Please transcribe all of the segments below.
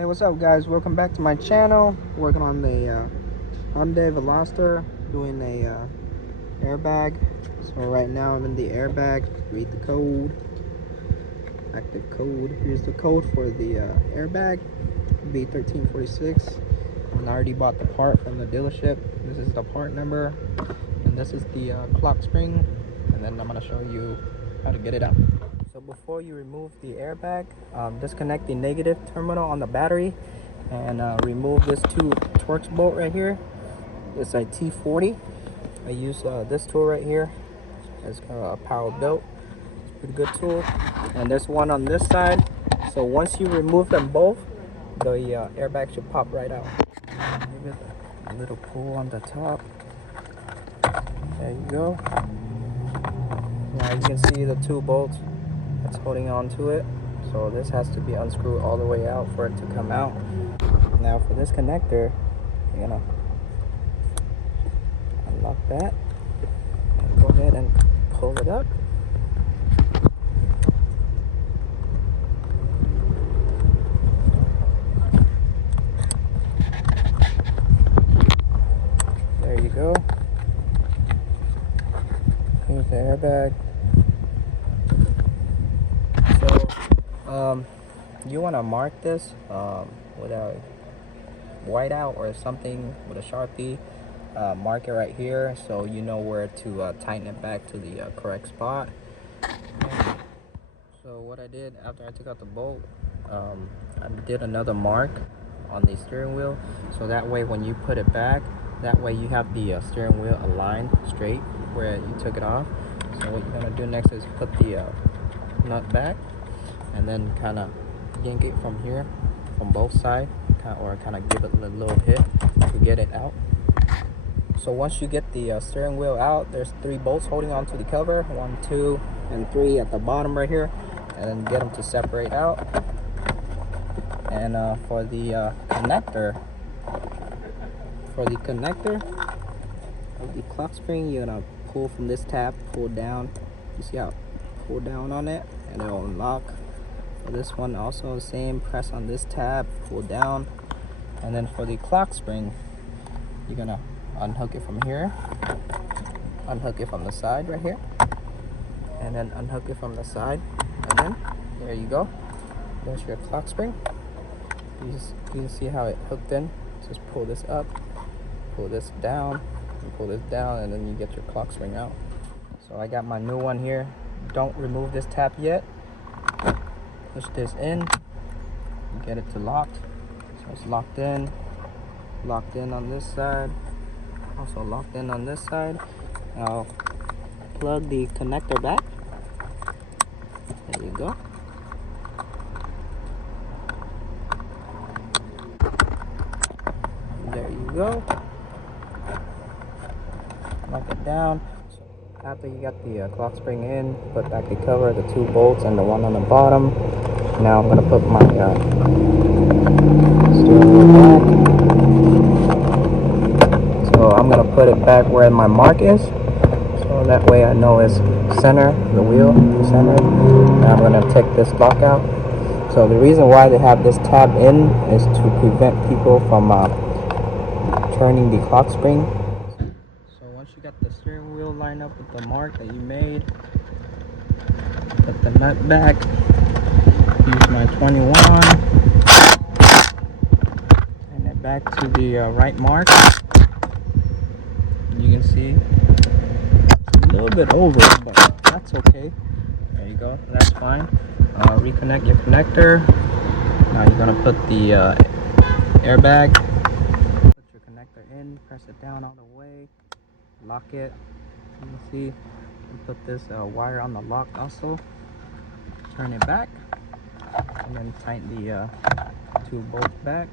Hey, what's up guys? Welcome back to my channel. Working on the Hyundai Veloster, doing a airbag. So right now I'm in the airbag. Read the code. Active code. Here's the code for the airbag, B1346. And I already bought the part from the dealership. This is the part number, and this is the Clockspring. And then I'm gonna show you how to get it out. So before you remove the airbag, disconnect the negative terminal on the battery and remove this 2 Torx bolt right here. It's a T40. I use this tool right here. It's a power belt. It's a pretty good tool. And there's one on this side. So once you remove them both, the airbag should pop right out. Give it a little pull on the top. There you go. Now you can see the 2 bolts that's holding on to it. So this has to be unscrewed all the way out for it to come out. Now for this connector, you're gonna unlock that and go ahead and pull it up. There you go. Here's the airbag. So you want to mark this with a whiteout or something with a Sharpie. Mark it right here so you know where to tighten it back to the correct spot. So what I did after I took out the bolt, I did another mark on the steering wheel, so that way when you put it back, that way you have the steering wheel aligned straight where you took it off. So what you're gonna do next is put the nut back and then kind of yank it from here, from both sides, or kind of give it a little hit to get it out. So once you get the steering wheel out, there's 3 bolts holding onto the cover, 1, 2, and 3 at the bottom right here, and then get them to separate out. And for the connector of the clock spring, you're gonna pull from this tab, pull down. You see how pull down on it, and it'll unlock. For this one also the same, press on this tab, pull down. And then for the clock spring, you're gonna unhook it from here, unhook it from the side right here, and then unhook it from the side again. There you go. There's your clock spring. You can see how it hooked in. Just pull this up, pull this down, and pull this down, and then you get your clock spring out. So I got my new one here. Don't remove this tab yet. Push this in, get it to lock. So it's locked in on this side, also locked in on this side. Now plug the connector back. There you go. There you go. Lock it down. After you got the clock spring in, put back the cover, the 2 bolts, and the one on the bottom. Now I'm gonna put my steering wheel back. So I'm gonna put it back where my mark is, so that way I know it's center, the wheel center. Now I'm gonna take this lock out. So the reason why they have this tab in is to prevent people from turning the clock spring. So once you got the steering wheel lined up with the mark that you made, put the nut back. Use my 21 and then back to the right mark. You can see it's a little bit over, but that's okay. There you go, that's fine. Reconnect your connector. Now you're gonna put the airbag. Put your connector in, press it down all the way, lock it. You can see, and put this wire on the lock also. Turn it back, and then tighten the 2 bolts back.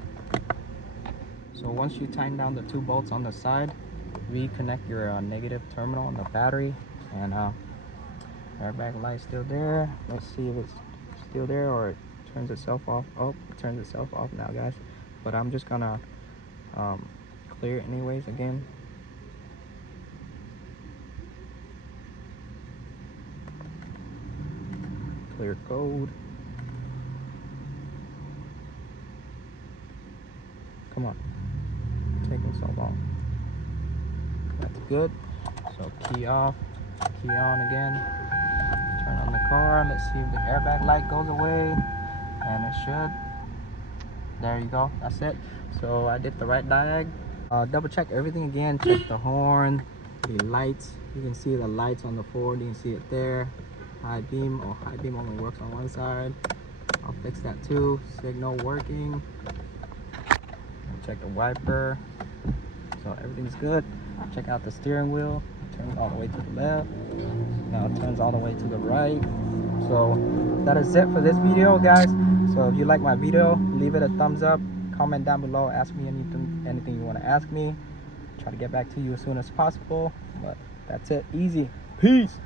So once you tighten down the 2 bolts on the side, reconnect your negative terminal on the battery, and airbag light still there. Let's see if it's still there or it turns itself off. Oh, it turns itself off now, guys. But I'm just gonna clear it anyways again. Clear code. Come on. Taking so long. That's good. So key off, key on again. Turn on the car. Let's see if the airbag light goes away. And it should. There you go. That's it. So I did the right diag. Double check everything again. Check the horn, the lights. You can see the lights on the Ford. You can see it there. High beam. Oh, high beam only works on one side. I'll fix that too. Signal working. Check the wiper. So everything's good. Check out the steering wheel. Turns all the way to the left. Now it turns all the way to the right. So that is it for this video, guys. So if you like my video, leave it a thumbs up. Comment down below. Ask me anything you want to ask me. Try to get back to you as soon as possible. But that's it. Easy. Peace.